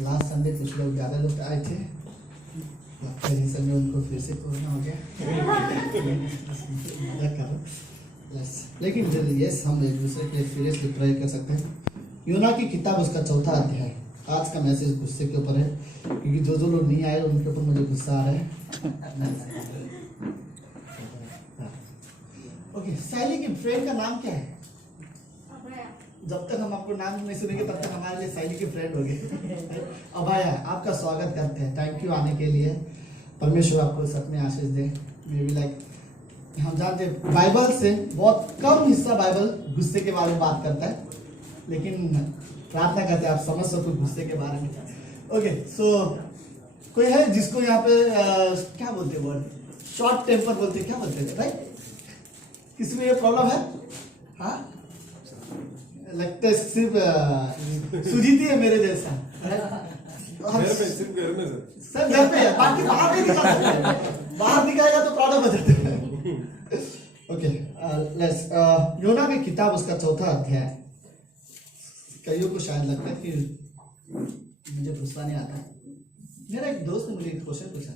Last Sunday कुछ लोग ज़्यादा लोग आए थे, पहले संडे उनको फिर से कोरोना हो गया। मजाक कर रहा हूँ। लेकिन यस, हम एक दूसरे के सीरियसली प्रे कर सकते हैं। यूना की किताब उसका 4था अध्याय। आज का मैसेज गुस्से के ऊपर है, क्योंकि जो लोग नहीं आए उनके ऊपर मुझे गुस्सा आ रहा है। ओके, सैली की फ्रेंड का नाम क्या है? जब तक हम आपको नाम नहीं सुनेंगे तब तक हमारे लिए सैली के फ्रेंड हो गए। अभाया, आपका स्वागत करते हैं। थैंक यू आने के लिए। परमेश्वर आपको सच में आशीष दे। मे बी लाइक हम जानते हैं बाइबल से बहुत कम हिस्सा बाइबल गुस्से के बारे में बात करता है, लेकिन प्रार्थना करते हैं आप समझ सको गुस्से के बारे में। ओके, सो कोई है जिसको यहाँ पे क्या बोलते हैं वर्ड, शॉर्ट टेम्पर बोलते हैं, क्या बोलते हैं, राइट? किसी में ये प्रॉब्लम है? हाँ, लगता है सिर्फ सुजीत ही है मेरे जैसा। सिर्फ घर में सर घर पे है, बाकी बाहर नहीं दिखा सकते। बाहर दिखाएगा तो प्रॉब्लम हो जाते हैं। ओके, लेट्स योना की किताब उसका 4था अध्याय। कईयों को शायद लगता है कि मुझे गुस्सा नहीं आता। मेरा एक दोस्त ने मुझे एक क्वेश्चन पूछा,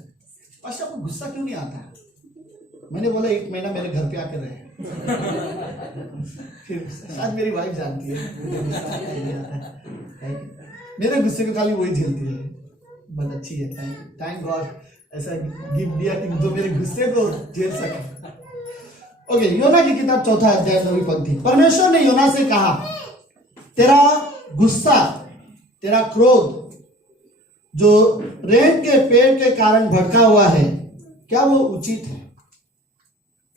पास्टर आपको गुस्सा क्यों नहीं आता? मैंने बोला 1 महीना मेरे घर पे आकर रहे। फिर शायद मेरी वाइफ जानती है मुझे गुस्सा नहीं आता है। मेरे गुस्से को खाली वही झेलती है। बहुत अच्छी है, थैंक गॉड ऐसा गिफ्ट दिया कि जो मेरे गुस्से को झेल सके। ओके, योना की किताब 4था अध्याय 9वीं पंक्ति। परमेश्वर ने योना से कहा, तेरा गुस्सा, तेरा क्रोध जो रेन के पेड़ के कारण भड़का हुआ है, क्या वो उचित है?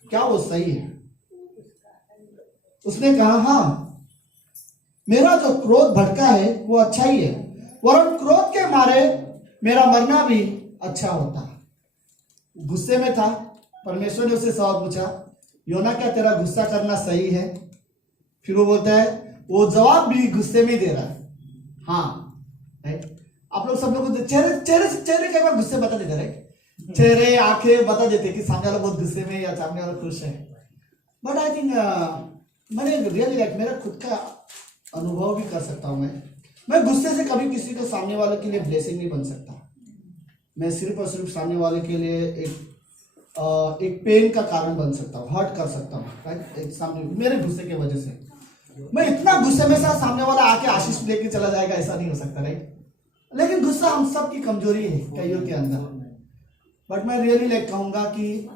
क्या वो सही है? उसने कहा, हाँ, मेरा जो क्रोध भड़का है वो अच्छा ही है, वरन क्रोध के मारे मेरा मरना भी अच्छा होता। गुस्से में था। परमेश्वर ने उससे सवाल पूछा, योना क्या तेरा गुस्सा करना सही है? फिर वो बोलता है, वो जवाब भी गुस्से में दे रहा है, हाँ, राइट? आप लोग सब लोग को चेहरे कई बार गुस्से बता देते, राइट? चेहरे, आंखें बता देते कि सामने वाला बहुत गुस्से में या सामने वाला खुश है। बट आई थिंक मैंने रियली लाइक मेरा खुद का अनुभव भी कर सकता हूँ। मैं गुस्से से कभी किसी को सामने वाले के लिए ब्लेसिंग नहीं बन सकता। मैं सिर्फ और सिर्फ सामने वाले के लिए एक पेन का कारण बन सकता हूँ, हर्ट कर सकता हूँ, राइट? एक सामने मेरे गुस्से की वजह से मैं इतना गुस्से में सामने वाला आके आशीष लेके चला जाएगा, ऐसा नहीं हो सकता, राइट? लेकिन गुस्सा हम सब की कमजोरी है कईयों के अंदर। बट मैं रियली लाइक कहूंगा कि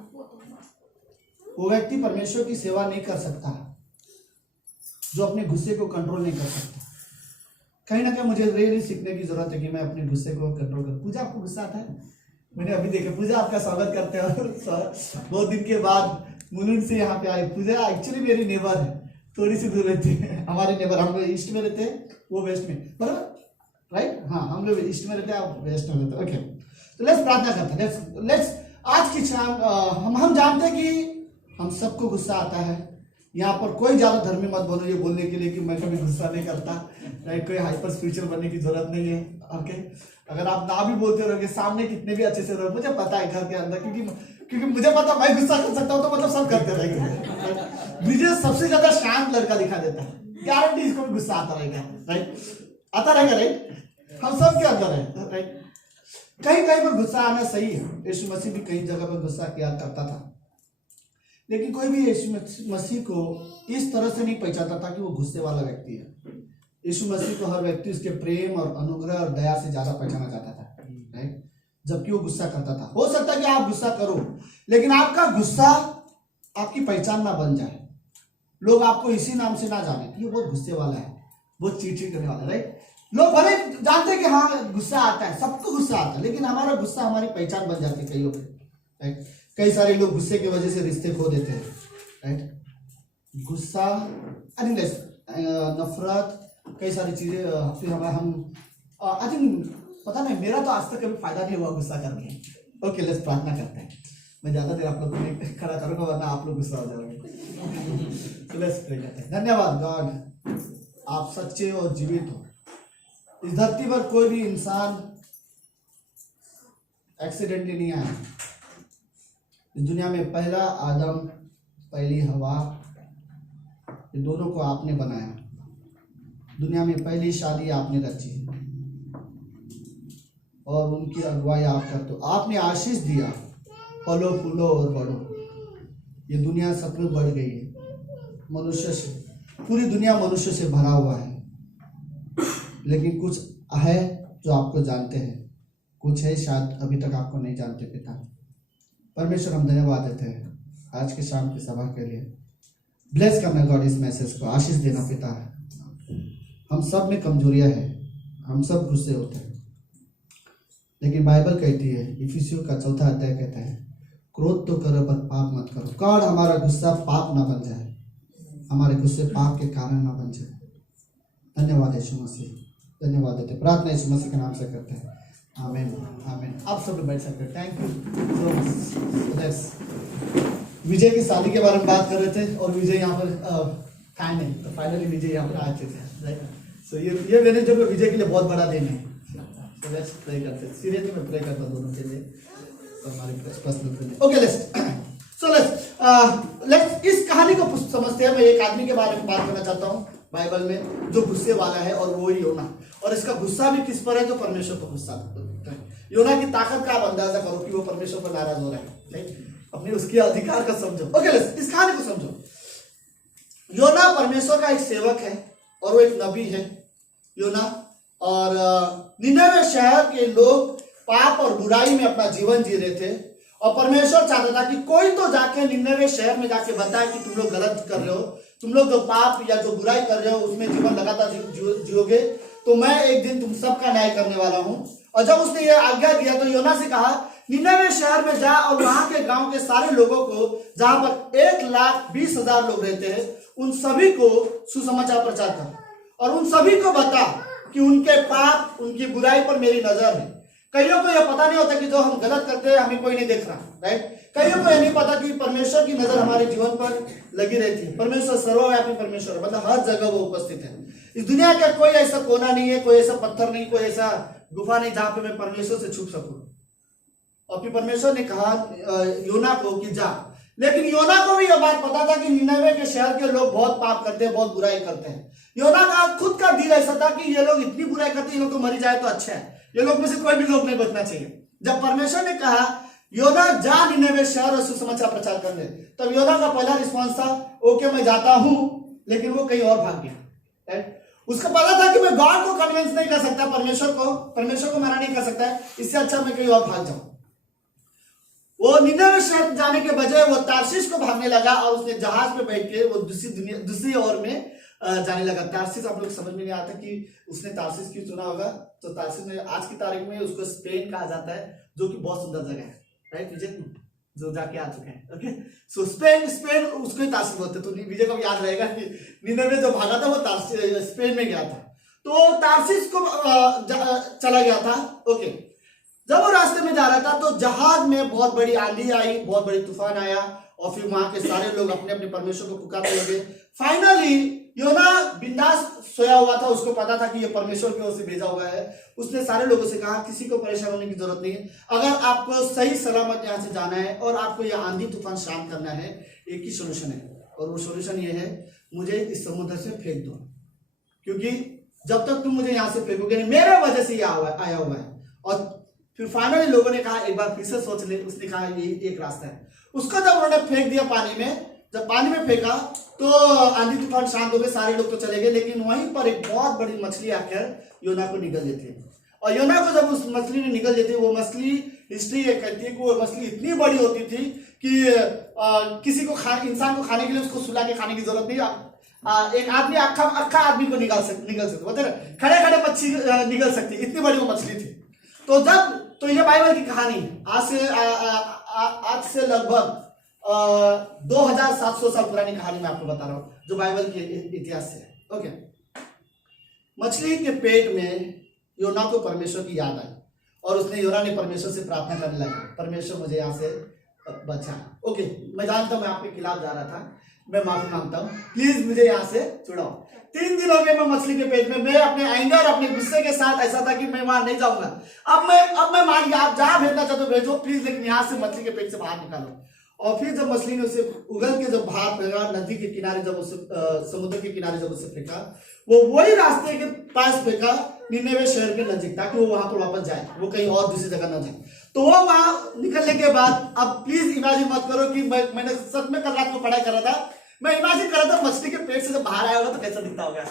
वो व्यक्ति परमेश्वर की सेवा नहीं कर सकता जो अपने गुस्से को कंट्रोल नहीं कर सकता। कहीं ना कहीं मुझे रियली सीखने की जरूरत है कि मैं अपने गुस्से को कंट्रोल कर। पूजा, आपको गुस्सा आता है? मैंने अभी देखा, पूजा आपका स्वागत करते हैं। 2 दिन के बाद मुलुंड से यहाँ पे आई। पूजा एक्चुअली मेरी नेबर है, थोड़ी सी दूर रहती है। हमारे नेबर, हम लोग ईस्ट में रहते हैं, वो वेस्ट में, बराबर, राइट? हाँ, हम लोग ईस्ट में रहते हैं, आप वेस्ट में रहते हैं। ओके, तो लेट्स प्रार्थना करते हैं। लेट्स आज की शाम हम जानते हैं कि हम सबको गुस्सा आता है। यहाँ पर कोई ज्यादा धर्मी मत बनो ये बोलने के लिए कि मैं कभी गुस्सा नहीं करता, राइट? कोई हाइपर स्पिरिचुअल बनने की जरूरत नहीं है। ओके, अगर आप ना भी बोलते रहोगे, सामने कितने भी अच्छे से रहो, मुझे पता है घर के अंदर, क्योंकि मुझे पता मैं गुस्सा कर सकता हूँ, तो मतलब सब करते रहेंगे। मुझे सबसे ज्यादा शांत लड़का दिखा देता है, गारंटी इसको भी गुस्सा आता रहेगा, राइट? आता रहेगा, राइट? हम सब के अंदर है, राइट? कहीं कहीं पर गुस्सा आना सही है। यीशु मसीह भी कई जगह पर गुस्सा किया करता था, लेकिन कोई भी यीशु मसीह को इस तरह से नहीं पहचानता था कि वो गुस्से वाला व्यक्ति है। यीशु मसीह को हर व्यक्ति उसके प्रेम और अनुग्रह और दया से ज्यादा पहचाना जाता था, राइट? जबकि वो गुस्सा करता था। हो सकता है कि आप गुस्सा करो, लेकिन आपका गुस्सा आपकी पहचान ना बन जाए, लोग आपको इसी नाम से ना जाने कि ये बहुत गुस्से वाला है, बहुत चिड़चिड़ करने वाला है, राइट? लोग भले जानते हैं कि हाँ गुस्सा आता है, सबको गुस्सा आता है, लेकिन हमारा गुस्सा हमारी पहचान बन जाती है कईयों की, राइट? कई सारे लोग गुस्से की वजह से रिश्ते खो देते हैं, राइट? गुस्सा, नफरत, कई सारी चीजें फिर हम आई थिंक पता नहीं, मेरा तो आज तक कभी फायदा नहीं हुआ गुस्सा करके। ओके, लेट्स प्रार्थना करते हैं। मैं ज्यादा देर आप लोग को नहीं खड़ा करूंगा, वरना आप लोग गुस्सा हो जाओगे। तो लेट्स प्रे करते हैं। धन्यवाद गॉड, आप सच्चे और जीवित हो। इस धरती पर कोई भी इंसान एक्सीडेंटली नहीं आया। इस दुनिया में पहला आदम, पहली हवा, ये दोनों को आपने बनाया। दुनिया में पहली शादी आपने रची। और उनकी अगुवाई आप करते हो। आपने आशीष दिया, फलो फूलो और बढ़ो। ये दुनिया सचमुच बढ़ गई है मनुष्य से, पूरी दुनिया मनुष्य से भरा हुआ है। लेकिन कुछ है जो आपको जानते हैं, कुछ है शायद अभी तक आपको नहीं जानते। पिता परमेश्वर, हम धन्यवाद देते हैं आज के शाम की सभा के लिए। ब्लेस करना गॉड इस मैसेज को, आशीष देना पिता। हम सब में कमजोरियां हैं, हम सब गुस्से होते हैं, लेकिन बाइबल कहती है, इफिसियों का 4 अध्याय कहता है, क्रोध तो करो पर पाप मत करो। गॉड हमारा गुस्सा पाप ना बन जाए, हमारे गुस्से पाप के कारण ना बन जाए। धन्यवाद यीशु मसीह, धन्यवाद देते। प्रार्थना यीशु मसीह के नाम से करते हैं, आमीन आमीन। आप सब लोग बैठ सकते हैं। Thank you so much. Vijay की शादी के बारे में बात कर रहे थे और विजय यहाँ पर था नहीं, तो फाइनली विजय यहाँ पर आ चुके हैं। सो ये मैनेजर को विजय के लिए बहुत बड़ा दिन है। सो लेट्स प्रे करते हैं। सीरियसली मैं प्रे करता हूँ दोनों के लिए, हमारे पर्सनल के लिए। ओके लेट्स इस कहानी को समझते हैं। मैं एक आदमी के बारे में बात करना चाहता हूँ बाइबल में जो गुस्से वाला है, और वो ही योना। और इसका गुस्सा भी किस पर है? जो परमेश्वर पर गुस्सा है। योना की ताकत का आप अंदाजा करो कि वो परमेश्वर पर नाराज हो रहा है। अपने उसके अधिकार का समझो। ओके इस कहानी को समझो। योना परमेश्वर का एक सेवक है और वो एक नबी है योना। और निनवे शहर के लोग पाप और बुराई में अपना जीवन जी रहे थे, और परमेश्वर चाहता था कि कोई तो जाके निनवे शहर में जाके बताए कि तुम लोग गलत कर रहे हो, तुम लोग जो पाप या जो बुराई कर रहे हो उसमें जीवन लगातार जियोगे, तो मैं एक दिन तुम सबका न्याय करने वाला हूं। और जब उसने ये आज्ञा दिया तो योना से कहा, निनवे शहर में जा और वहां के गांव के सारे लोगों को, जहां पर 1,20,000 लोग रहते हैं, उन सभी को सुसमाचार प्रचार कर, और उन सभी को बता कि उनके पाप, उनकी बुराई पर मेरी नजर है। कईयों को यह पता नहीं होता कि जो हम गलत करते हैं हमें कोई नहीं देख रहा, राइट। कईयों को यह नहीं पता कि परमेश्वर की नजर हमारे जीवन पर लगी रहती है। परमेश्वर सर्वव्यापी परमेश्वर है, मतलब हर जगह वो उपस्थित है। इस दुनिया का कोई ऐसा कोना नहीं है, कोई ऐसा पत्थर नहीं, कोई ऐसा गुफा नहीं जहां पे मैं परमेश्वर से छुप सकूं। और फिर परमेश्वर ने कहा योना को कि जा। लेकिन योना को भी यह बात पता था कि निनवे के शहर के लोग बहुत पाप करते हैं, बहुत बुराई करते हैं। योना का खुद का दिल ऐसा था कि ये लोग इतनी बुराई करते हैं, ये लोग तो मरी जाए तो अच्छा है, ये लोग में से कोई भी लोग नहीं बचना चाहिए। जब परमेश्वर ने कहा योना जा निनवे शहर और सुसमाचार प्रचार करने, तब योना का पहला रिस्पॉन्स था ओके मैं जाता हूं, लेकिन वो कहीं और भाग गया, राइट। उसको पता था कि मैं गॉड को कन्विंस नहीं कर सकता, परमेश्वर को मना नहीं कर सकता है, इससे अच्छा मैं कहीं और भाग जाऊं। वो निनवे शहर जाने के बजाय वो तार्शीश को भागने लगा, और उसने जहाज पे बैठ के वो दूसरी ओर में जाने लगा। तार्शीश आप लोग समझ में नहीं आता कि उसने तार्शीश क्यों चुना होगा। तो तार्शीश में आज की तारीख में उसको स्पेन कहा जाता है, जो कि बहुत सुंदर जगह है, राइट। विजय जो जाके आ चुके हैं, ओके। सो स्पेन उसको ही तार्शीश बोलते। तो विजय को याद रहेगा कि निनवे जो भागा था वो स्पेन में गया था, तो तार्शीश को चला गया था, ओके। जब वो रास्ते में जा रहा था तो जहाज में बहुत बड़ी आंधी आई, बहुत बड़ी तूफान आया, और फिर वहां के सारे लोग अपने अपने परमेश्वर को पुकारने लगे। फाइनली योना बिंदास सोया हुआ था, उसको पता था कि ये परमेश्वर की ओर से भेजा हुआ है। उसने सारे लोगों से कहा किसी को परेशान होने की जरूरत नहीं है, अगर आपको सही सलामत यहाँ से जाना है और आपको यह आंधी तूफान शांत करना है, एक ही सोल्यूशन है, और वो सोल्यूशन ये है, मुझे इस समुद्र से फेंक दो, क्योंकि जब तक तुम मुझे यहाँ से फेंकोगे मेरे वजह से आया हुआ है। और फिर फाइनली लोगों ने कहा एक बार फिर से सोच ले। उसने कहा ये एक रास्ता है। उसको जब उन्होंने फेंक दिया पानी में, जब पानी में फेंका तो आंधी तूफान शांत हो गए, सारे लोग तो चले गए, लेकिन वहीं पर एक बहुत बड़ी मछली आकर योना को निगल लेती है। और योना को जब उस मछली ने निगल लेती है, वो मछली, हिस्ट्री ये कहती है कि वो मछली इतनी बड़ी होती थी कि किसी को इंसान को खाने के लिए उसको सुला के खाने की जरूरत नहीं। एक आदमी अक्खा आदमी को निगल सकते बोलते ना, खड़े खड़े मच्छी निगल सकती, इतनी बड़ी वो मछली थी। तो ये बाइबल की कहानी आज से लगभग 2700 साल पुरानी कहानी मैं आपको बता रहा हूं, जो बाइबल के इतिहास से है, ओके। मछली के पेट में योना को परमेश्वर की याद आई, और उसने योना ने परमेश्वर से प्रार्थना करने लगा, परमेश्वर मुझे यहाँ से बचा, ओके। मैं जानता हूं मैं आपके खिलाफ जा रहा था, मैं माफी मांगता हूं, प्लीज मुझे यहाँ से छुड़ाओ। 3 दिन हो गए मैं मछली के पेट में, मैं अपने एंगर, अपने गुस्से के साथ ऐसा था कि मैं वहां नहीं जाऊंगा। अब मैं मान गया, आप जहां भेजना चाहते हो भेजो प्लीज, लेकिन यहाँ से मछली के पेट से बाहर निकालो। और फिर जब मछली ने उसे उगल के जब बाहर फेंका, नदी के किनारे जब उसे समुद्र के किनारे जब उसे फेंका, वो वही रास्ते के पास फेंका निन्यानवे शहर के नजदीक, ताकि वो वहां पर वापस जाए, वो कहीं और दूसरी जगह ना जाए। तो वो वहां निकलने के बाद, अब प्लीज इमेजिन मत करो कि मैंने सच में कल रात को पढ़ाई कर रहा था, मैं इमेजिन कर रहा था मछली के पेट से जब बाहर आया होगा तो कैसा दिखता होगा।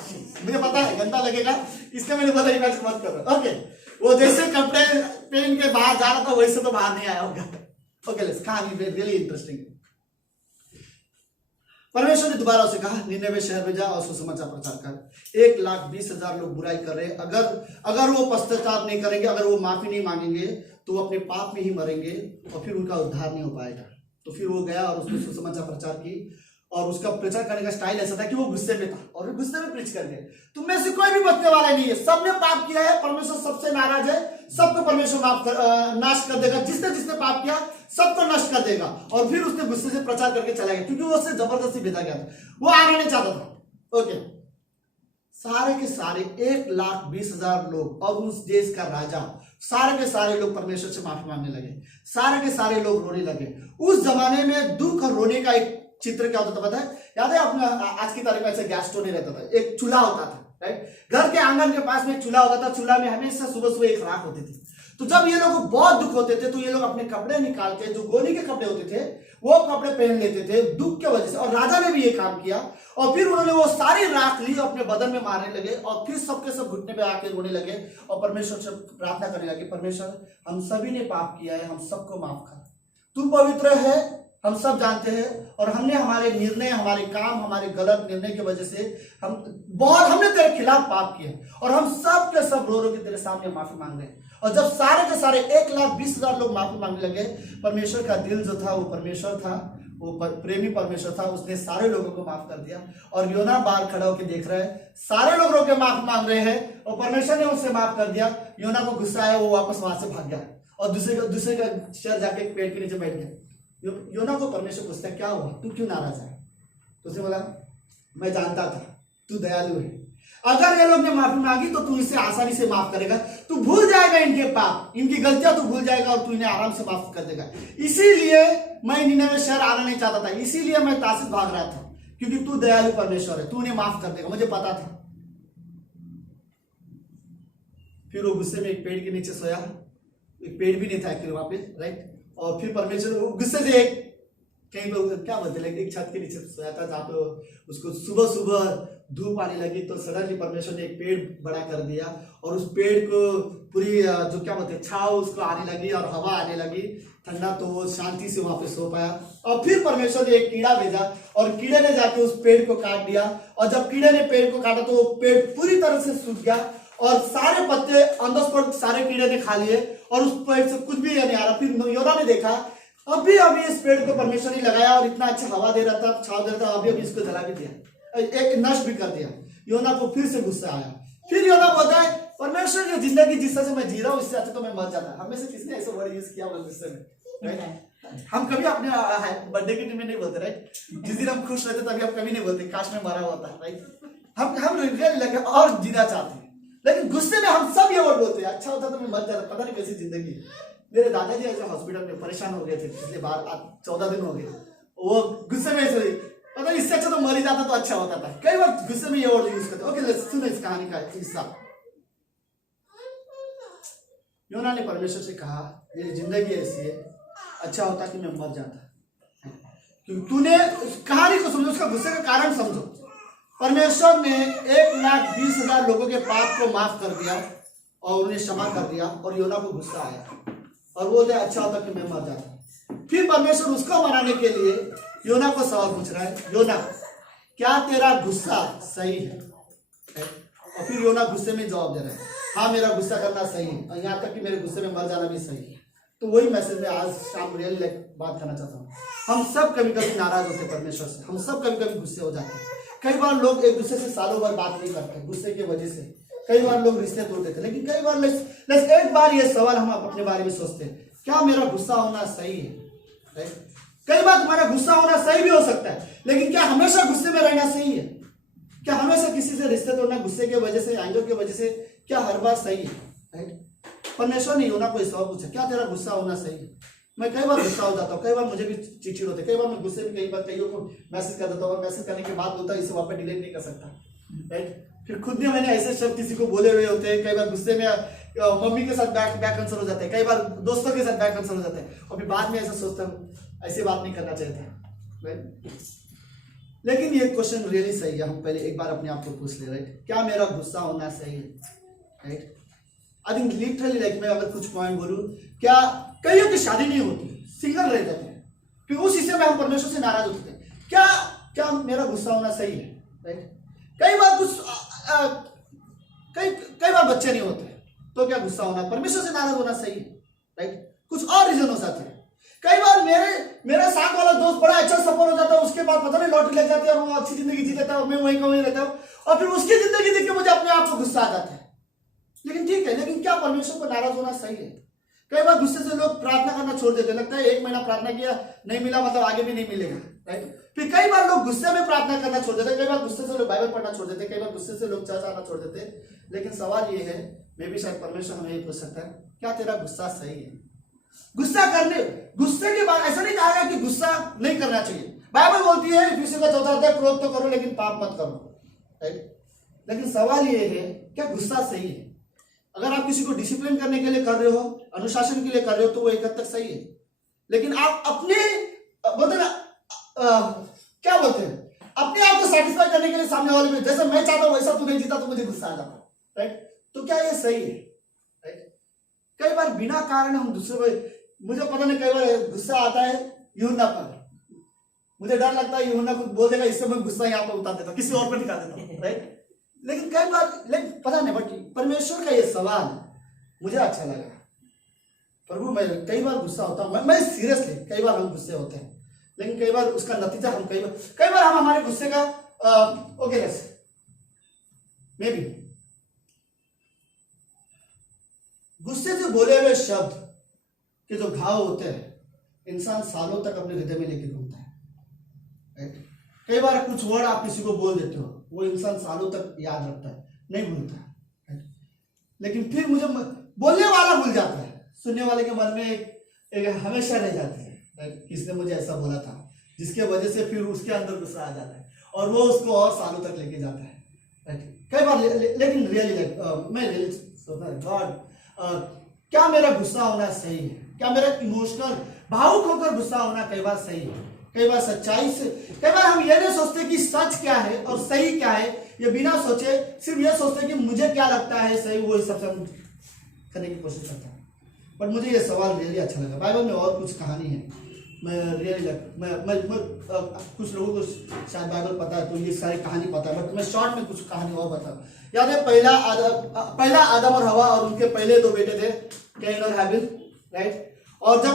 मुझे पता है गंदा लगेगा, इसलिए मैंने बोला इमेजिन मत करो। ओके, वो जैसे कपड़े पहन के बाहर जा रहा था वैसे तो बाहर नहीं आया होगा। ओके, लेट्स कहानी रियली इंटरेस्टिंग। परमेश्वर ने दोबारा उसे कहा, निन्यानवे शहर में जा और सुसमाचार प्रचार कर। 1,20,000 लोग बुराई कर रहे हैं, अगर वो पश्चाताप नहीं करेंगे, अगर वो माफी नहीं मांगेंगे तो वो अपने पाप में ही मरेंगे और फिर उनका उद्धार नहीं हो पाएगा। तो फिर वो गया और उसने सुसमाचार प्रचार की, और उसका प्रचार करने का स्टाइल ऐसा था कि वो गुस्से में था और गुस्से में प्रीच कर गया। तुम में से कोई भी बचने वाला नहीं है, सबने पाप किया है, परमेश्वर सबसे नाराज है, सबको परमेश्वर नाश कर देगा, जिसने जिसने पाप किया सबको नष्ट कर देगा। और फिर उसने गुस्से से प्रचार करके चला गया, क्योंकि वो उससे जबरदस्ती भेजा गया था, वो आना नहीं चाहता था। ओके, सारे के सारे 1,20,000 लोग और उस देश का राजा, सारे के सारे लोग परमेश्वर से माफी मांगने लगे, सारे के सारे लोग रोने लगे। उस जमाने में दुख और रोने का एक चित्र क्या होता था पता है? याद है अपना आज की तारीख में ऐसे गैस स्टोव नहीं रहता था, एक चूल्हा होता था, राइट? घर के आंगन के पास में एक चूल्हा होता था, चूल्हा में हमेशा सुबह सुबह एक राख होती थी। तो जब ये लोग को बहुत दुख होते थे तो ये लोग अपने कपड़े निकाल के, जो गोली के कपड़े होते थे वो कपड़े पहन लेते थे दुख के वजह से। और राजा ने भी ये काम किया, और फिर उन्होंने वो सारी राख ली, अपने बदन में मारने लगे, और फिर सबके सब घुटने पे आके रोने लगे और परमेश्वर से प्रार्थना करने लगे, परमेश्वर हम सभी ने पाप किया है, हम सबको माफ कर, तू पवित्र है, हम सब जानते हैं, और हमने हमारे निर्णय, हमारे काम, हमारे गलत निर्णय की वजह से हमने तेरे खिलाफ पाप किए, और हम सब के सब रो रो के तेरे सामने माफी मांग रहे हैं। और जब सारे के सारे 1,20,000 लोग माफी मांगने लगे, परमेश्वर का दिल जो था वो परमेश्वर था, वो प्रेमी परमेश्वर था, उसने सारे लोगों को माफ कर दिया। और योना बाहर खड़ा होकर देख रहा है, सारे लोग रो के माफ मांग रहे हैं और परमेश्वर ने उससे माफ कर दिया। योना को गुस्सा आया, वो वापस वहां से भाग गया और दूसरे का शहर जाके पेड़ के नीचे बैठ गया। योना को परमेश्वर पूछता है, क्या हुआ, तू क्यों नाराज है? तो उसने बोला, मैं जानता था तू दयालु है, अगर ये लोग ने माफी मांगी तो तू इसे आसानी से माफ करेगा, तू भूल जाएगा इनके पाप, इनकी गलतियां तू भूल जाएगा और तू इन्हें आराम से माफ कर देगा। इसीलिए मैं निन्यानवे शहर आना नहीं चाहता था, इसीलिए मैं तासिस भाग रहा था, क्योंकि तू दयालु परमेश्वर है, तू उन्हें माफ कर देगा, मुझे पता था। फिर वो गुस्से में एक पेड़ के नीचे सोया, एक पेड़ भी नहीं था एक्चुअली वहां पे, राइट? और फिर परमेश्वर गुस्से से कहीं पे क्या बोलते हैं, एक छत के नीचे सोया था, जहाँ पे उसको सुबह सुबह धूप आने लगी, तो सडनली परमेश्वर ने एक पेड़ बड़ा कर दिया और उस पेड़ को पूरी जो क्या बोलते हैं छाव उसको आने लगी और हवा आने लगी ठंडा, तो वो शांति से वहां पे सो पाया। और फिर परमेश्वर ने एक कीड़ा भेजा और कीड़े ने जाके उस पेड़ को काट दिया, और जब कीड़े ने पेड़ को काटा तो वो पेड़ पूरी तरह से सूख गया और सारे पत्ते अंदर सारे कीड़े ने खा लिए और उस पेड़ से कुछ भी नहीं आ रहा। फिर योना ने देखा, अभी इस पेड़ को परमेश्वर ने लगाया और इतना अच्छा हवा दे रहा था, छाव दे रहा था, अभी इसको जला भी दिया, एक नष्ट भी कर दिया। योना को फिर से गुस्सा आया। फिर योना बोलता है, परमेश्वर की जिंदगी जिस तरह से मैं जी रहा हूँ इससे अच्छा तो मैं मर जाता। हम में से किसने ऐसा वर्ड यूज किया गुस्से में? हम कभी अपने बर्थडे के दिन में नहीं बोलते, राइट? जिस दिन हम खुश रहते तभी हम कभी नहीं बोलते काश में मरा होता, राइट? हम रियली लगे और जीना चाहते हैं, लेकिन गुस्से में हम सब ये वर्ड बोलते हैं, अच्छा होता तो मैं मर जाता, पता नहीं कैसी जिंदगी है। मेरे दादाजी ऐसे हॉस्पिटल में परेशान हो गए थे पिछले बार, 14 दिन हो गए, वो गुस्से में ऐसे पता इससे अच्छा तो मर ही जाता तो अच्छा होता था। कई बार गुस्से में ये वर्ड यूज करते। ओके, सुनो इस कहानी का हिस्सा। योना ने परमेश्वर से कहा, मेरी जिंदगी ऐसी है, अच्छा होता कि मैं मर जाता, क्योंकि तूने कहानी को समझो, उसका गुस्से का कारण समझो। परमेश्वर ने 1,20,000 लोगों के पाप को माफ कर दिया और उन्हें क्षमा कर दिया, और योना को गुस्सा आया और बोलते अच्छा होता कि मैं मर जाता। फिर परमेश्वर उसको मनाने के लिए योना को सवाल पूछ रहा है, योना क्या तेरा गुस्सा सही है? और फिर योना गुस्से में जवाब दे रहा है, हाँ मेरा गुस्सा करना सही है, और यहाँ तक कि मेरे गुस्से में मर जाना भी सही है। तो वही मैसेज में आज शाम रियल बात करना चाहता हूँ। हम सब कभी कभी नाराज होते हैं परमेश्वर से, हम सब कभी कभी गुस्से हो जाते हैं। कई बार लोग एक दूसरे से सालों भर बात नहीं करते गुस्से की वजह से, कई बार लोग रिश्ते तोड़ते थे, लेकिन कई बार एक बार ये सवाल हम अपने बारे में सोचते हैं, क्या मेरा गुस्सा होना सही है? कई बार तुम्हारा गुस्सा होना सही भी हो सकता है, लेकिन क्या हमेशा गुस्से में रहना सही है? क्या हमेशा किसी से रिश्ते तोड़ना गुस्से की वजह से, एंगर की वजह से, क्या हर बार सही है? राइट? परमेश्वर ने योना को सवाल पूछा, क्या तेरा गुस्सा होना सही है? मैं कई बार गुस्सा हो जाता हूँ, कई बार मुझे भी चिड़चिड़ होते, कई बार मैं गुस्से में कई बार कईयों को मैसेज कर देता हूँ और मैसेज करने के बाद बोलता हूँ इसे वापस डिलीट नहीं कर सकता, राइट? फिर खुद में मैंने ऐसे शब्द किसी को बोले हुए होते हैं, कई बार गुस्से में मम्मी के साथ बैक आंसर हो जाता है, कई बार दोस्तों के साथ बैक आंसर हो जाता है, और फिर बाद में ऐसा सोचता हूँ ऐसी बात नहीं करना चाहिए था, राइट। लेकिन ये क्वेश्चन रियली सही है, हम पहले एक बार अपने आप को पूछ ले, राइट, क्या मेरा गुस्सा होना सही है, right. I think literally like मैं अगर कुछ पॉइंट बोलूँ, क्या कईयों की शादी नहीं होती, सिंगल रह जाते हैं, फिर उस हिस्से में हम परमेश्वर से नाराज होते हैं, क्या मेरा गुस्सा होना सही है, राइट। कई बार कई बार बच्चे नहीं होते, तो क्या गुस्सा होना, परमेश्वर से नाराज होना सही है, राइट। कुछ और रीजन हो सकते हैं। कई बार मेरा साथ वाला दोस्त बड़ा अच्छा सफल हो जाता है, उसके बाद पता नहीं लॉटरी लग जाती है और वो अच्छी जिंदगी जी लेता है, मैं वहीं का वहीं रहता हूँ, और फिर उसकी जिंदगी देख के मुझे अपने आप को गुस्सा आ जाता है। लेकिन ठीक है, लेकिन क्या परमेश्वर को नाराज होना सही है? कई बार गुस्से से लोग प्रार्थना करना छोड़ देते, लगता है 1 महीना प्रार्थना किया नहीं मिला, मतलब आगे भी नहीं मिलेगा, राइट। फिर कई बार लोग गुस्से में प्रार्थना करना छोड़ देते, कई बार गुस्से से लोग बाइबल पढ़ना छोड़ देते, कई बार गुस्से से लोग चर्च आना छोड़ देते। लेकिन सवाल ये है, मैं भी शायद परमेश्वर हमें ये पूछ सकता है, क्या तेरा गुस्सा सही है? गुस्से के बाद ऐसा नहीं कहा गया कि गुस्सा नहीं करना चाहिए। बाइबल बोलती है इफिसियों का 4 अध्याय, क्रोध तो करो लेकिन पाप मत करो, राइट। लेकिन सवाल ये है, क्या गुस्सा सही है? अगर आप किसी को डिसिप्लिन करने के लिए कर रहे हो, अनुशासन के लिए कर रहे हो, तो वो एक हद तक सही है। लेकिन आप अपने बोलते ना क्या बोलते हैं, अपने आप को सेटिस्फाई करने के लिए सामने वाले में जैसे मैं चाहता हूं वैसा तू नहीं जीता तो मुझे गुस्सा आ जाता है, राइट। तो क्या ये सही है, राइट। कई बार बिना कारण हम दूसरे को, मुझे पता नहीं कई बार गुस्सा आता है यूहन्ना पर, मुझे डर लगता है यूहन्ना कुछ बोल देगा, इससे मैं गुस्सा यहाँ पर उतार देता हूँ, किसी और पर दिखा देता हूँ, राइट। लेकिन कई बार पता नहीं, बट परमेश्वर का ये सवाल मुझे अच्छा लगा। प्रभु मैं कई बार गुस्सा होता हूँ, मैं सीरियसली कई बार हम गुस्से होते हैं, लेकिन कई बार उसका नतीजा हम कई बार हम हमारे गुस्से का ओके मे बी गुस्से से बोले हुए शब्द के जो घाव होते हैं, इंसान सालों तक अपने हृदय में लेके घूमता है, राइट। कई बार कुछ वर्ड आप किसी को बोल देते हो, वो इंसान सालों तक याद रखता है, नहीं भूलता, राइट। लेकिन फिर मुझे बोलने वाला भूल जाता है, सुनने वाले के मन में एक हमेशा रह जाती है, राइट। किसने मुझे ऐसा बोला था, जिसके वजह से फिर उसके अंदर गुस्सा आ जाता है और वो उसको और सालों तक लेके जाता है, राइट। कई बार लेकिन रियली मैं रियली सोचता हूं, गॉड क्या मेरा गुस्सा होना सही है? क्या मेरा इमोशनल भावुक होकर गुस्सा होना कई बार सही है? कई बार सच्चाई से, कई बार हम ये नहीं सोचते कि सच क्या है और सही क्या है, ये बिना सोचे सिर्फ ये सोचते कि मुझे क्या लगता है सही, वो सबसे हम करने की कोशिश करते हैं। बट मुझे ये सवाल रियली अच्छा लगा। बाइबल में और कुछ कहानी है, मैं रियली मैं कुछ लोगों को शायद बाइबल पता है तो ये सारी कहानी पता है, बट मैं शॉर्ट में कुछ कहानी और बताऊँ। याद है पहला आदम और हवा और उनके पहले 2 बेटे थे, कैन और हैबिल, राइट। और जब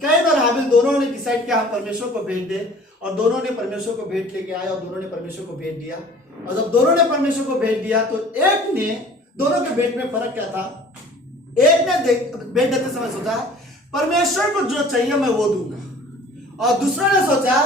कैन और हैबिल दोनों ने डिसाइड किया हम परमेश्वर को भेंट दे, और दोनों ने परमेश्वर को भेंट लेके आए और दोनों ने परमेश्वर को भेंट दिया, और जब दोनों ने परमेश्वर को भेंट दिया तो एक ने, दोनों के भेंट में फर्क क्या था, एक ने भेंट देते समय सोचा परमेश्वर को जो चाहिए मैं वो दूंगा, और दूसरा ने सोचा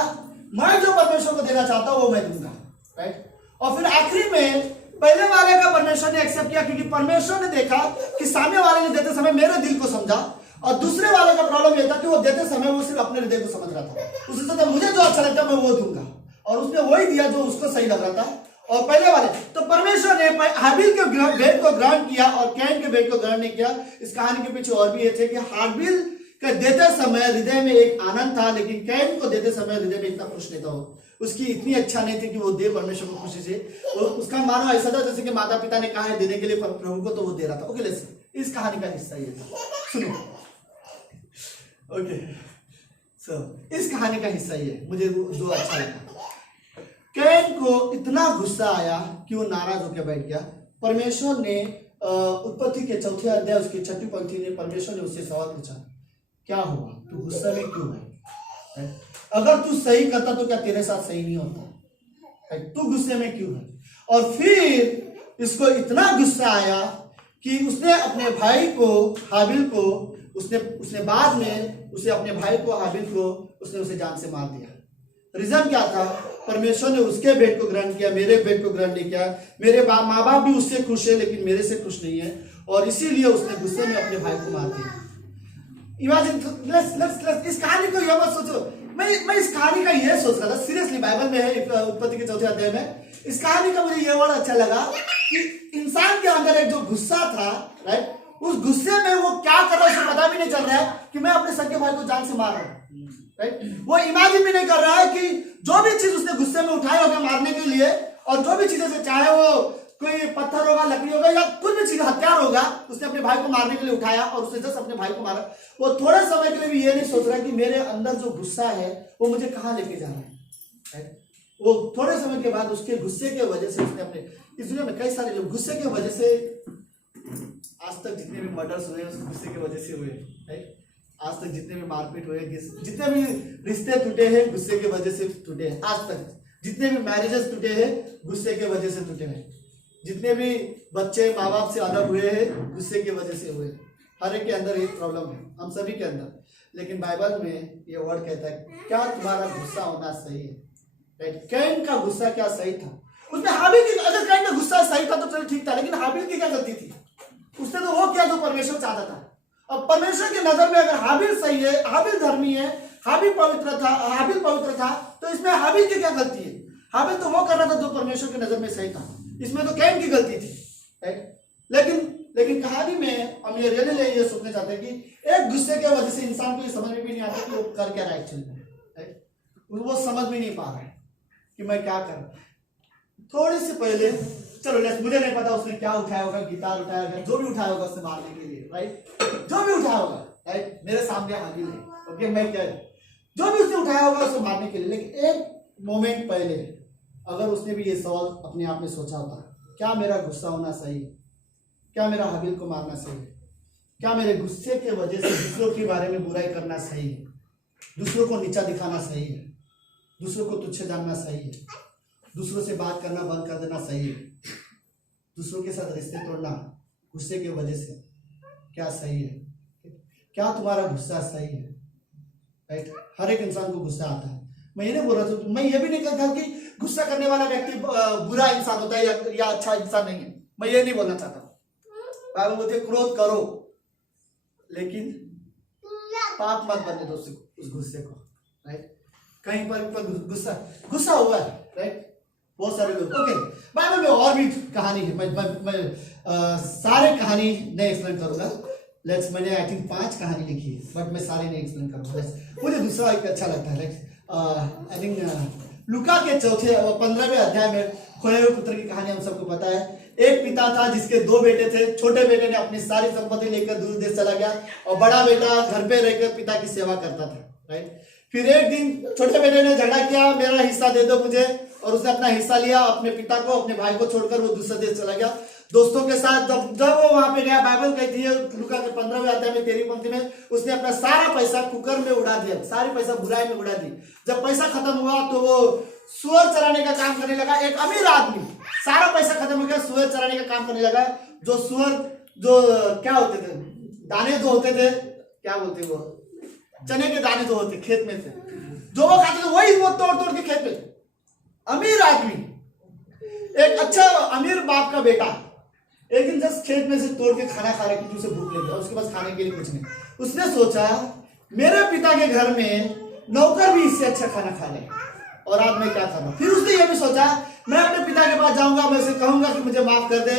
मैं जो परमेश्वर को देना चाहता हूं वो मैं दूंगा, राइट। और फिर आखिरी में पहले वाले का परमेश्वर ने एक्सेप्ट किया, क्योंकि परमेश्वर ने देखा कि सामने वाले ने देते समय मेरे दिल को समझा, और दूसरे वाले का प्रॉब्लम यह था कि वो देते समय वो सिर्फ अपने हृदय को समझ रहा था। उसने सोचा मुझे जो अच्छा लगता है मैं वो दूंगा, और उसने वही दिया जो उसको सही लग रहा था। और पहले वाले तो परमेश्वर ने हाबिल के भेंट को ग्रहण किया और कैन के भेंट को ग्रहण नहीं किया। इस कहानी के पीछे और भी ये थे कि हाबिल के देते समय हृदय में एक आनंद था, लेकिन कैन को देते समय हृदय में इतना खुश नहीं था, उसकी इतनी अच्छा नहीं थी कि वो दे परमेश्वर को खुशी से। उसका मानो ऐसा था जैसे कि माता पिता ने कहा है देने के लिए प्रभु को, तो वो दे रहा था। ओके लेट्स इस कहानी का हिस्सा ये था, सुनो। ओके सो इस कहानी का हिस्सा ये मुझे जो अच्छा लगा, कैन को इतना गुस्सा आया कि वो नाराज होकर बैठ गया। परमेश्वर ने उत्पत्ति के 4 अध्याय उसकी 6वीं पंक्ति में परमेश्वर ने उससे सवाल पूछा, क्या हुआ, तू गुस्से में क्यों है? अगर तू सही करता तो क्या तेरे साथ सही नहीं होता? तू गुस्से में क्यों है? और फिर इसको इतना गुस्सा आया कि उसने अपने भाई को हाबिल को उसने बाद में उसे अपने भाई को हाबिल को उसने उसे जान से मार दिया। रीजन क्या था? परमेश्वर ने उसके भेंट को ग्रहण किया, मेरे भेंट को ग्रहण नहीं किया। मेरे माँ बाप भी उससे खुश है लेकिन मेरे से खुश नहीं है, और इसीलिए उसने गुस्से में अपने भाई को मार दिया। इमेजिन, लेट्स इस कहानी को यह मत सोचो। मैं इस कहानी का यह सोच रहा था, सीरियसली बाइबल में है उत्पत्ति के 4 अध्याय में इस कहानी का मुझे ये वर्ड अच्छा लगा कि इंसान के अंदर एक जो गुस्सा था, राइट, उस गुस्से में वो क्या कर रहा है उसे पता भी नहीं चल रहा है कि मैं अपने सगे भाई को जान से मार रहा हूं, राइट। वो इमेजिन भी नहीं कर रहा है कि जो भी चीज उसने गुस्से में उठाई होगा मारने के लिए, और जो भी चीजें से, चाहे वो कोई पत्थर होगा, लकड़ी होगा, या कुछ भी चीज हथियार होगा, उसने अपने भाई को मारने के लिए उठाया और उसने जस्ट अपने भाई को मारा। वो थोड़े समय के लिए भी ये नहीं सोच रहा कि मेरे अंदर जो गुस्सा है वो मुझे कहाँ लेके जा रहा है, राइट। वो थोड़े समय के बाद उसके गुस्से के वजह से उसने अपने, इस दुनिया में कई सारे लोग गुस्से के वजह से, आज तक जितने भी मर्डर्स हुए उस गुस्से की वजह से हुए, राइट। आज तक जितने भी मारपीट हुए, जितने भी रिश्ते टूटे हैं गुस्से की वजह से टूटे हैं। आज तक जितने भी मैरिजेस टूटे हैं गुस्से की वजह से टूटे हैं। जितने भी बच्चे माँ बाप से अलग हुए हैं गुस्से की वजह से हुए। हर एक के अंदर एक प्रॉब्लम है, हम सभी के अंदर। लेकिन बाइबल में ये वर्ड कहता है क्या तुम्हारा गुस्सा होना सही है, राइट। कैन का गुस्सा क्या सही था? उसमें हाबिल की, अगर कैन का गुस्सा सही था तो चलो ठीक था, लेकिन हाबिल की क्या गलती थी? उसने तो वो किया जो परमेश्वर चाहता था। अब परमेश्वर की नजर में अगर हाबिल सही है, हाबिल धर्मी है, हाबिल पवित्र था, तो इसमें हाबिल की क्या गलती है? हाबिल तो वो कर रहा था जो परमेश्वर की नजर में सही था, इसमें तो कैन की गलती थी, राइट। लेकिन कहानी में हम ये रियली ये सोचना चाहते हैं कि एक गुस्से के वजह से इंसान को ये समझ में भी नहीं आता कि वो कर क्या रहा है एक्चुअली, राइट। वो समझ में नहीं पा रहा है कि मैं क्या कर रहा हूं। थोड़ी सी पहले, चलो मुझे नहीं पता उसने क्या उठाया होगा, गिटार उठाया होगा, जो भी उठाया होगा उसने मारने के लिए, राइट। जो भी उठाया होगा, राइट, मेरे सामने हाजिर है, ओके, मैं क्या, जो भी उसने उठाया होगा उसे मारने के लिए। लेकिन एक मोमेंट पहले अगर उसने भी ये सवाल अपने आप में सोचा होता, क्या मेरा गुस्सा होना सही है? क्या मेरा हाबिल को मारना सही है? क्या मेरे गुस्से के वजह से दूसरों के बारे में बुराई करना सही है? दूसरों को नीचा दिखाना सही है? दूसरों को तुच्छ जानना सही है? दूसरों से बात करना बंद कर देना सही है? दूसरों के साथ रिश्ते तोड़ना गुस्से की वजह से क्या सही है? क्या तुम्हारा गुस्सा सही है, राइट। हर एक इंसान को गुस्सा आता है। मैं ये नहीं बोल रहा था, मैं ये भी नहीं कहता कि गुस्सा करने वाला व्यक्ति बुरा इंसान होता है या अच्छा इंसान नहीं है, मैं ये नहीं बोलना चाहता। बाइबल बोलते हैं क्रोध करो लेकिन पाप मत बनने दो उस गुस्से को, राइट। कहीं पर गुस्सा हुआ है, राइट, बहुत सारे लोग, ओके। बाइबल में और भी कहानी है, मैं सारे कहानी नहीं एक्सप्लेन करूंगा। मैंने आई थिंक 5 कहानी लिखी है, बट मैं सारे नहीं एक्सप्लेन करूंगा। मुझे दूसरा एक अच्छा लगता है, आई थिंक लूका के 15वें अध्याय में खोए हुए पुत्र की कहानी हम सबको पता है। एक पिता था जिसके 2 बेटे थे। छोटे बेटे ने अपनी सारी संपत्ति लेकर दूर देश चला गया और बड़ा बेटा घर पे रहकर पिता की सेवा करता था, राइट। फिर एक दिन छोटे बेटे ने झगड़ा किया, मेरा हिस्सा दे दो मुझे, और उसने अपना हिस्सा लिया, अपने पिता को, अपने भाई को छोड़कर वो दूसरे देश चला गया दोस्तों के साथ। जब वो वहां पे गया, बाइबल कहती है लूका के 15वें अध्याय में 13वीं पंक्ति में, उसने अपना सारा पैसा कुकर में उड़ा दिया, सारी पैसा बुराई में उड़ा दी। जब पैसा खत्म हुआ तो वो सुअर चराने का काम करने लगा। एक अमीर आदमी, सारा पैसा खत्म हो गया, सुअर चराने का काम करने लगा। जो सुअर, जो क्या होते थे, दाने जो होते थे, क्या बोलते वो, चने के दाने जो होते खेत में थे, जो वो खाते थे, वही वो तोड़ तोड़ के खेत में। अमीर आदमी, एक अच्छा अमीर बाप का बेटा, एक दिन जस्ट खेत में से तोड़ के खाना खा रहा है क्योंकि उसे भूख लगी और उसके पास खाने के लिए कुछ नहीं। उसने सोचा मेरे पिता के घर में नौकर भी इससे अच्छा खाना खा ले, और आज मैं क्या कर रहा हूं। फिर उसने ये भी सोचा मैं अपने पिता के पास जाऊंगा, मैं उसे कहूंगा कि मुझे माफ कर दे,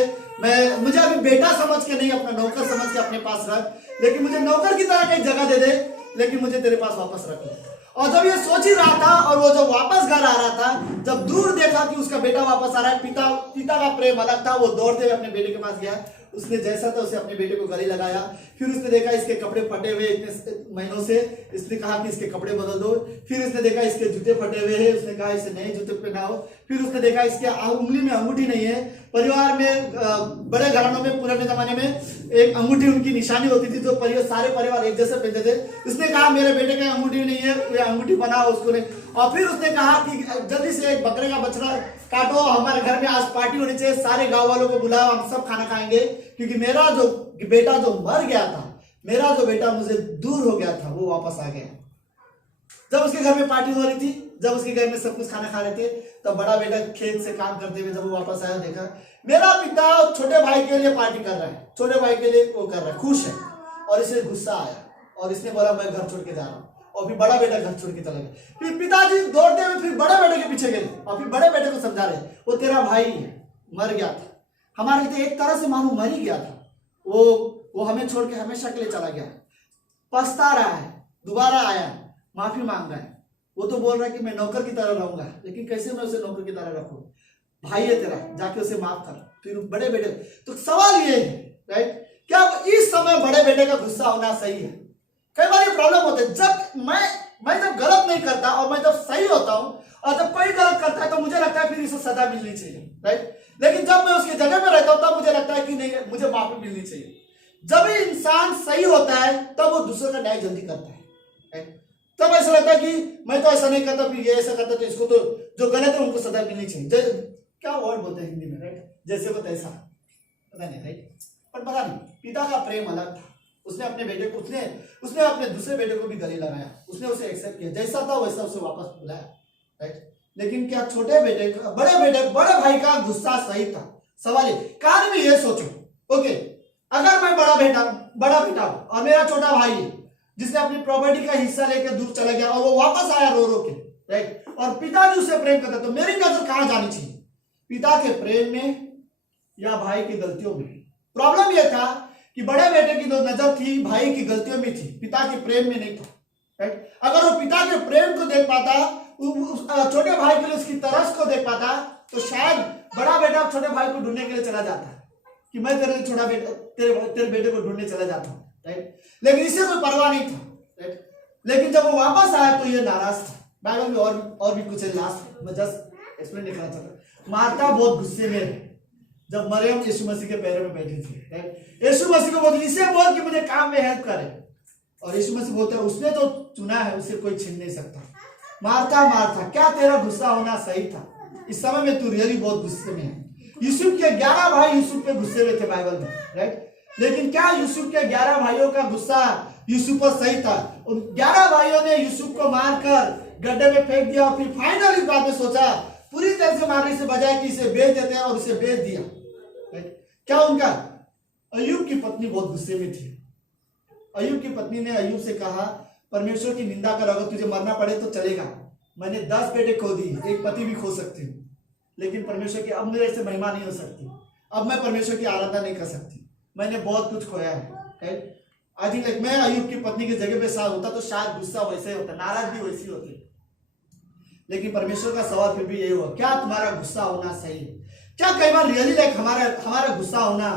मुझे अभी बेटा समझ के नहीं, अपना नौकर समझ के अपने पास रख, लेकिन मुझे नौकर की तरह कहीं जगह दे दे, लेकिन मुझे तेरे पास वापस रख ले। और जब ये सोच ही रहा था और वो जब वापस घर आ रहा था, जब दूर देखा कि उसका बेटा वापस आ रहा है, पिता का प्रेम अलग था, वो दौड़ते हुए अपने बेटे के पास गया। उसने जैसा था उसे अपने बेटे को गले लगाया। फिर उसने देखा इसके कपड़े फटे हुए इतने महीनों से, इसने कहा कि इसके कपड़े बदल दो। फिर उसने देखा इसके जूते फटे हुए हैं, उसने कहा इसे नए जूते पहनाओ। फिर उसने देखा इसके उंगली में अंगूठी नहीं है। परिवार में, बड़े घरानों में पुराने जमाने में एक अंगूठी उनकी निशानी होती थी, जो सारे परिवार एक जैसे पहनते थे। उसने कहा मेरे बेटे का अंगूठी नहीं है, वे अंगूठी बनाओ उसको नहीं। और फिर उसने कहा कि जल्दी से एक बकरे का बछड़ा काटो, हमारे घर में आज पार्टी होनी चाहिए, सारे गांव वालों को बुलाओ, हम सब खाना खाएंगे, क्योंकि मेरा जो बेटा जो मर गया था, मेरा जो बेटा मुझे दूर हो गया था, वो वापस आ गया। जब उसके घर में पार्टी हो रही थी, जब उसके घर में सब कुछ खाना खा रहे थे, तब बड़ा बेटा खेत से काम करते हुए जब वो वापस आया, देखा मेरा पिता छोटे भाई के लिए पार्टी कर रहा है, छोटे भाई के लिए वो कर रहा है, खुश है। और इसे गुस्सा आया और इसने बोला मैं घर छोड़ के जा रहा हूँ। और फिर बड़ा बेटा घर छोड़ के चला गया। फिर पिताजी दौड़ते हुए फिर बड़े बेटे के पीछे गए और फिर बड़े बेटे को समझा रहे, वो तेरा भाई है, मर गया था, हमारे लिए एक तरह से मानो मर ही गया था, वो हमें छोड़ के हमेशा के लिए चला गया, पछता रहा है, दोबारा आया, माफी मांग रहा है। वो तो बोल रहा है कि मैं नौकर की तरह रहूंगा, लेकिन कैसे मैं उसे नौकर की तरह रखूं, भाई है तेरा, जाके उसे माफ कर। फिर बड़े बेटे, तो सवाल ये है राइट, क्या इस समय बड़े बेटे का गुस्सा होना सही है? कई बार ये प्रॉब्लम होता है, जब मैं जब गलत नहीं करता और मैं जब सही होता हूं, और जब कोई गलत करता है तो मुझे लगता है फिर इसे सजा मिलनी चाहिए राइट, लेकिन जब मैं उसकी जगह में रहता हूं तब मुझे लगता है कि नहीं, मुझे माफी मिलनी चाहिए। जब भी इंसान सही होता है तब वो दूसरों का न्याय जल्दी करता है राइट? तब ऐसा लगता है कि मैं तो ऐसा नहीं करता, फिर ये ऐसा करता, तो इसको तो जो गलत है उनको सजा मिलनी चाहिए। क्या वर्ड बोलते हैं हिंदी में राइट, जैसे को तैसा, पता नहीं राइट, पर पता नहीं, पिता का प्रेम अलग था। उसने अपने बेटे को, उसने अपने दूसरे बेटे को भी गले लगाया, उसने उसे एक्सेप्ट किया, जैसा था वैसा उसे वापस बुलाया राइट। लेकिन क्या छोटे बेटे का, बड़े भाई का गुस्सा सही था? सवाल है, कान में ये सोचो, ओके, अगर मैं बड़ा बेटा हूं और मेरा छोटा भाई है जिसने अपनी प्रॉपर्टी का हिस्सा लेकर दूर चला गया और वो वापस आया रो रो के राइट, और पिताजी उसे प्रेम करता, तो मेरी नजर कहां जानी चाहिए? पिता के प्रेम में या भाई की गलतियों में? प्रॉब्लम यह था कि बड़े बेटे की जो नजर थी भाई की गलतियों में थी, पिता के प्रेम में नहीं था राइट। अगर वो पिता के प्रेम को देख पाता, छोटे भाई के लिए उसकी तरस को देख पाता, तो शायद बड़ा बेटा छोटे भाई को ढूंढने के लिए चला जाता कि मैं तेरे छोटा बेटा, तेरे बेटे को ढूंढने चला जाता राइट, लेकिन इसे कोई परवाह नहीं था राइट। लेकिन जब वो वापस आया तो ये नाराज था। बाइबल में और भी कुछ है, लास्ट मैं जस्ट एक्सप्लेन नहीं करना चाहता। मार्था बहुत गुस्से में है जब मरियम यीशु मसीह के पैरों में बैठी थी राइट। यीशु मसीह को बोलती, इसे बोल कि मुझे काम में हेल्प करे, और यीशु मसीह बोलते हैं उसने तो चुना है, उसे कोई छीन नहीं सकता। मार्था, क्या तेरा गुस्सा होना सही था? इस समय में तू रियली बहुत गुस्से में है। यूसुफ के 11 भाई यूसुफ पे गुस्से में थे बाइबल में राइट, लेकिन क्या यूसुफ के 11 भाइयों का गुस्सा यूसुफ पर सही था? उन 11 भाइयों ने यूसुफ को मारकर गड्ढे में फेंक दिया, और फिर फाइनली बाद में सोचा पूरी तरह से मारने से बजाय कि इसे बेच देते हैं, और उसे बेच दिया राइट। क्या उनका? अय्यूब की पत्नी बहुत गुस्से में थी। अय्यूब की पत्नी ने अय्यूब से कहा, परमेश्वर की निंदा कर, अगर तुझे मरना पड़े तो चलेगा, मैंने 10 बेटे खो दी, एक पति भी खो सकती हूँ, लेकिन परमेश्वर की अब मेरे से महिमा नहीं हो सकती, अब मैं परमेश्वर की आराधना नहीं कर सकती, मैंने बहुत कुछ खोया है राइट। आई थिंक लाइक मैं अय्यूब की पत्नी की जगह पे साथ होता तो शायद गुस्सा वैसे होता, नाराजगी वैसी होती, लेकिन परमेश्वर का सवाल फिर भी यही हुआ, क्या तुम्हारा गुस्सा होना सही है? क्या कई बार रियली लाइक हमारा गुस्सा होना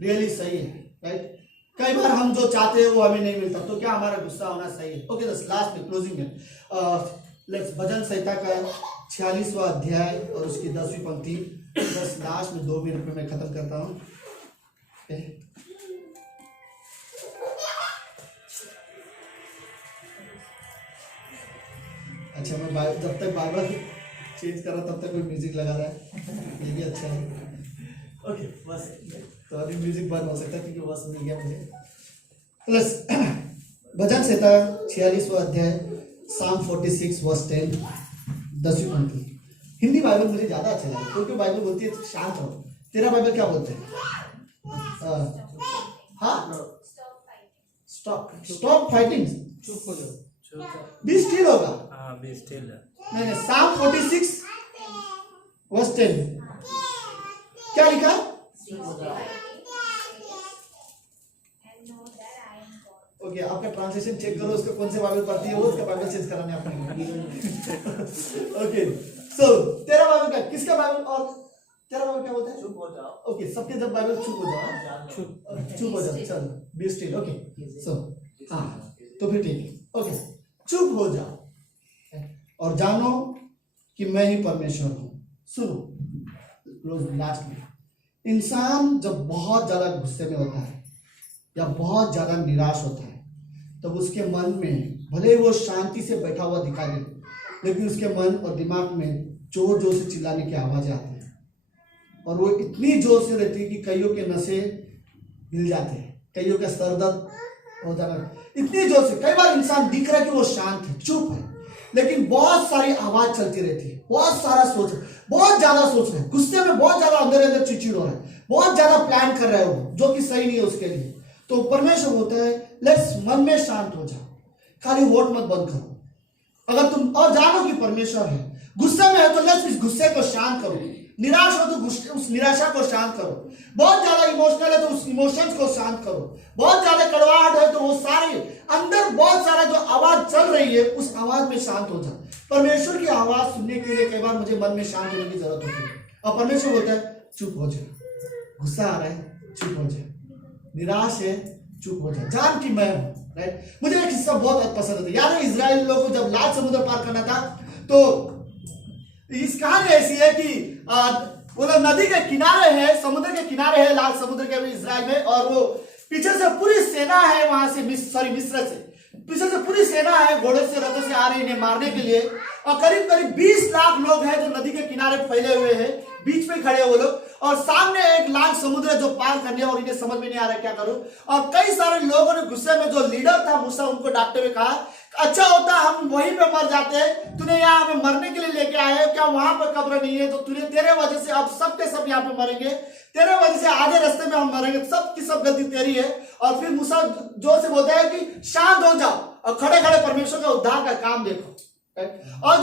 रियली सही है राइट? कई बार हम जो चाहते हैं वो हमें नहीं मिलता, तो क्या हमारा गुस्सा होना सही है? ओके, लास्ट में क्लोजिंग है, लेट्स भजन संहिता का 46वां अध्याय और उसकी 10वीं पंक्ति, बस लास्ट में 2 मिनट में मैं खत्म करता हूँ। अच्छा, मैं जब तक बाइबल चेंज कर रहा तब तक कोई म्यूजिक लगा रहा है, ये भी अच्छा है। ओके, बस तो अभी म्यूजिक बंद हो सकता है क्योंकि बस मिल गया मुझे। प्लस भजन संहिता 46वां अध्याय, साम 46 वर्स 10, 10वीं पंक्ति। हिंदी बाइबल मुझे ज्यादा अच्छा लगा क्योंकि बाइबल बोलती है शांत रहो। तेरा बाइबल क्या बोलते हैं? हाँ, स्टॉप फाइटिंग, चुप हो जाओ, बी स्टिल होगा। हाँ, बी स्टिल। नहीं, साम 46 वर्स 10 क्या लिखा? ओके, आपका ट्रांसलेशन चेक करो, उसका कौन से बाइबल पढ़ती है वो, उसका बाइबल चेंज कराने अपने। ओके, सो तेरा बाइबल क्या, किसका बाइबल, और तेरा बाइबल क्या बोलता है? चुप हो जाओ। ओके, सबके जब बाइबल चुप हो जाओ, चुप हो जाओ, चलो बी स्टिल। ओके, सो हाँ, तो फिर ठीक है। ओके, चुप हो जाओ और जानो कि मैं ही परमेश्वर हूं। सुनो, लास्ट में, इंसान जब बहुत ज्यादा गुस्से में होता है या बहुत ज्यादा निराश होता है, तब उसके मन में भले वो शांति से बैठा हुआ दिखाई दे, लेकिन उसके मन और दिमाग में जोर जोर से चिल्लाने की आवाजें आती हैं, और वो इतनी जोर से रहती है कि कईयों के नसें हिल जाते हैं, कईयों का सर दर्द हो जाना, इतनी जोर से। कई बार इंसान दिख रहा है कि वो शांत है, चुप है, लेकिन बहुत सारी आवाज चलती रहती है, बहुत सारा सोच, बहुत ज्यादा सोच रहा है, गुस्से में बहुत ज्यादा अंदर चिड़चिड़ हो रहा है, बहुत ज्यादा प्लान कर रहा है वो, जो कि सही नहीं है उसके लिए। तो परमेश्वर बोलता है, लेट्स मन में शांत हो जाओ, खाली वोट मत बंद करो। अगर तुम और जानो कि परमेश्वर है, गुस्से में है तो लेट्स इस गुस्से को शांत करो, निराश हो तो उस निराशा को शांत करो, बहुत ज्यादा इमोशनल है तो उस इमोशंस को शांत करो, बहुत ज्यादा कड़वाहट है तो वो सारे अंदर बहुत सारा जो आवाज चल रही है उस आवाज में शांत हो जाओ। परमेश्वर की आवाज सुनने के लिए कई बार मुझे मन में शांत होने की जरूरत होती है, और परमेश्वर बोलता है चुप हो जाओ, गुस्सा आ रहा है चुप हो जाओ, निराश है चुप हो जाओ, जान कि मैं हूं। राइट, मुझे एक हिस्सा बहुत पसंद आता है। याद है इजराइल लोगों को जब लाल समुद्र पार करना था तो इस कहानी ऐसी है कि वो लोग नदी के किनारे है, समुद्र के किनारे है, लाल समुद्र के इजराइल में, और वो पीछे से पूरी सेना है वहां से मिस्र से पीछे से पूरी सेना है, घोड़े से रथों से आ रही इन्हें मारने के लिए, और करीब करीब 20 लाख लोग हैं जो नदी के किनारे फैले हुए हैं, बीच में खड़े वो लोग, और सामने एक लाल समुद्र है जो पार करने, और इन्हें समझ में नहीं आ रहा क्या करूं। और कई सारे लोगों ने गुस्से में, जो लीडर था मूसा, उनको डांटते हुए कहा अच्छा होता हम वहीं पे मर जाते, तूने यहाँ हमें मरने के लिए लेके आए हो, क्या वहां पर कब्र नहीं है? तो तेरे वजह से अब सब के सब यहाँ पे मरेंगे, तेरे वजह से आधे रास्ते में हम मरेंगे, सब की सब गलती तेरी है। और फिर मूसा जोर से बोलता है कि शांत हो जाओ और खड़े खड़े परमेश्वर का उद्धार का काम देखो। और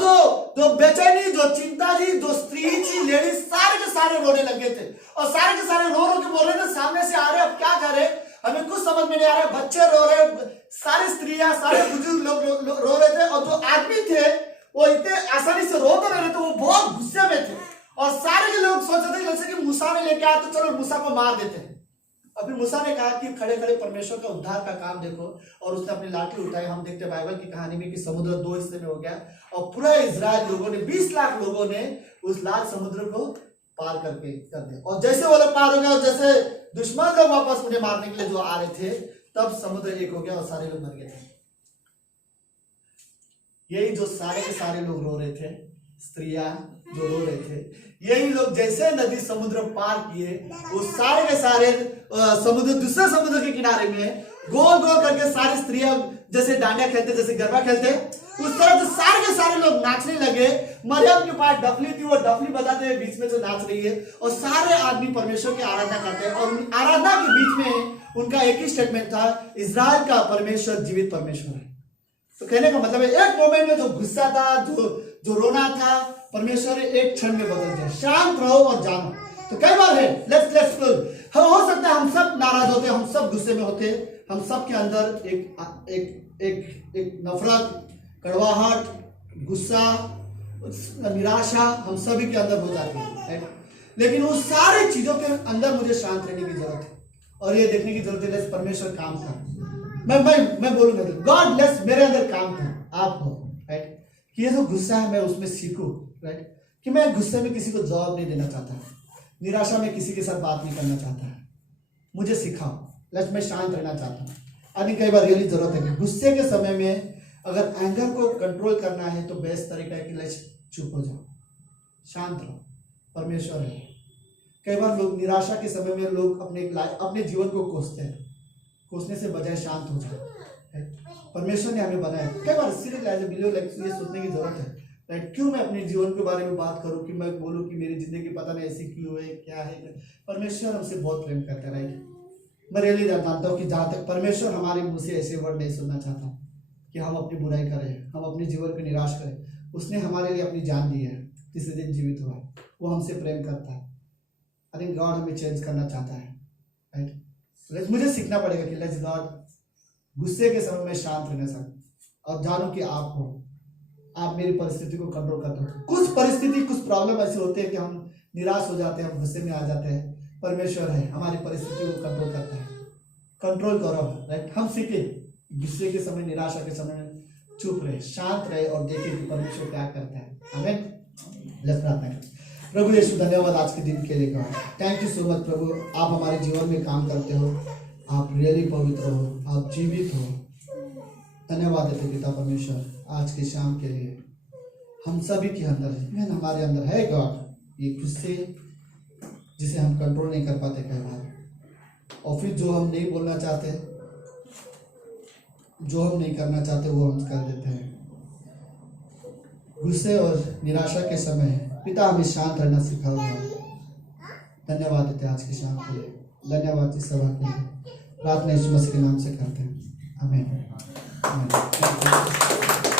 जो बेचैनी, जो चिंता थी, जो स्त्री थी, लेडीज, सारे के सारे रोने लगे थे, और सारे के सारे रो के बोल रहे थे सामने से आ रहे, अब क्या करे, हमें कुछ समझ में नहीं आ रहा। बच्चे रो रहे, सारी स्त्रियां, सारे बुजुर्ग लोग रो रहे थे, और जो आदमी थे वो इतने आसानी से रो तो रहे थे, वो बहुत गुस्से में थे, और सारे के लोग सोच रहे थे जैसे कि मूसा ने लेके आया तो चलो मूसा को मार देते हैं। और फिर मूसा ने कहा कि खड़े खड़े परमेश्वर का उद्धार का काम देखो, और उसने अपनी लाठी उठाई। हम देखते हैं बाइबल की कहानी में कि समुद्र 2 हिस्से में हो गया, और पूरा इजराइल लोगों ने, 20 लाख लोगों ने उस लाल समुद्र को पार कर दिया। और जैसे वो लोग पार हो गए, और जैसे दुश्मन लोग वापस उन्हें मारने के लिए जो आ रहे थे, तब समुद्र एक हो गया और सारे लोग मर गए थे। यही जो सारे के सारे लोग रो रहे थे, स्त्रियां जो रो रहे थे, यही लोग जैसे नदी समुद्र पार किए, वो सारे के सारे समुद्र, दूसरे समुद्र के किनारे में गोल गोल करके सारी स्त्रियां जैसे डांडिया खेलते, जैसे गरबा खेलते, उस तरह से सारे के सारे लोग नाचने लगे। मरियम के पास डफली थी, वो डफली बजाते हुए बीच में से नाच रही है, और सारे आदमी परमेश्वर की आराधना करते हैं, और आराधना के बीच में उनका एक ही स्टेटमेंट था, इजराइल का परमेश्वर जीवित परमेश्वर है। तो कहने का मतलब है एक मोमेंट में जो गुस्सा था, जो रोना था, परमेश्वर एक क्षण में बदल जाए। शांत रहो और जानो। तो कई बार है लेट्स हो सकता है हम सब नाराज होते, हम सब गुस्से में होते, हम सब के अंदर एक नफरत, कड़वाहट, गुस्सा, निराशा हम सभी के अंदर हो जाती है। लेकिन उन सारी चीजों के अंदर मुझे शांत रहने की जरूरत है, और ये देखने की जरूरत है लेट्स परमेश्वर काम कर। मैं बोलूंगा गॉड लेट्स मेरे अंदर काम कर, आप हो, राइट, कि ये जो गुस्सा है मैं उसमें सीखूं, राइट, कि मैं गुस्से में किसी को जवाब नहीं देना चाहता, निराशा में किसी के साथ बात नहीं करना चाहता, मुझे सिखाओ, लेट्स मैं शांत रहना चाहता हूँ। अभी कई बार रियली जरूरत है कि गुस्से के समय में अगर एंगर को कंट्रोल करना है तो बेस्ट तरीका है कि लेट्स चुप हो जाओ, शांत रहो, परमेश्वर है। कई बार लोग निराशा के समय में लोग अपने जीवन को कोसते हैं, कोसने से बजाय शांत हो जाए। परमेश्वर ने हमें बनाया, कई बार सीरियसली ये सोचने की जरूरत है, राइट, क्यों मैं अपने जीवन के बारे में बात करूं, कि मैं बोलूं कि मेरी जिंदगी पता नहीं ऐसी क्यों है, क्या है। परमेश्वर हमसे बहुत प्रेम करता है, राइट। मैं रियली जानता हूँ कि जहाँ तक परमेश्वर हमारे मुंह से ऐसे वर्ड नहीं सुनना चाहता कि हम अपनी बुराई करें, हम अपने जीवन को निराश करें। उसने हमारे लिए अपनी जान दी है, तीसरे दिन जीवित हुआ, वो हमसे प्रेम करता है। आई थिंक गॉड हमें चेंज करना चाहता है, राइट। मुझे सीखना पड़ेगा कि लेट्स गॉड, गुस्से के समय में शांत रहना सकता, और जानू कि आप हो, आप मेरी परिस्थिति को कंट्रोल करते हो। कुछ परिस्थिति, कुछ प्रॉब्लम ऐसे होते हैं कि हम निराश हो जाते हैं, हम गुस्से में आ जाते हैं। परमेश्वर है हमारी परिस्थिति को कंट्रोल करता है, कंट्रोल करो, राइट। हम सीखे गुस्से के समय, निराशा के समय में चुप रहे, शांत रहे, और देखे कि परमेश्वर क्या करता है। आमीन। लेट्स प्रार्थना करें। प्रभु यीशु, धन्यवाद आज के दिन के लिए god, thank you so much प्रभु, आप हमारे जीवन में काम करते हो, आप रियली पवित्र हो, आप जीवित हो। धन्यवाद देते पिता परमेश्वर आज की शाम के लिए। हम सभी के अंदर है, हमारे अंदर है गॉड ये गुस्से जिसे हम कंट्रोल नहीं कर पाते कई बार, और फिर जो हम नहीं बोलना चाहते, जो हम नहीं करना चाहते वो हम कर देते हैं। गुस्से और निराशा के समय पिता हमें शांत रहना सिखाओ। धन्यवाद देते आज की शाम के लिए, धन्यवाद इस सभा के लिए। प्रार्थना यीशु मसीह के नाम से करते हैं, आमीन आमीन।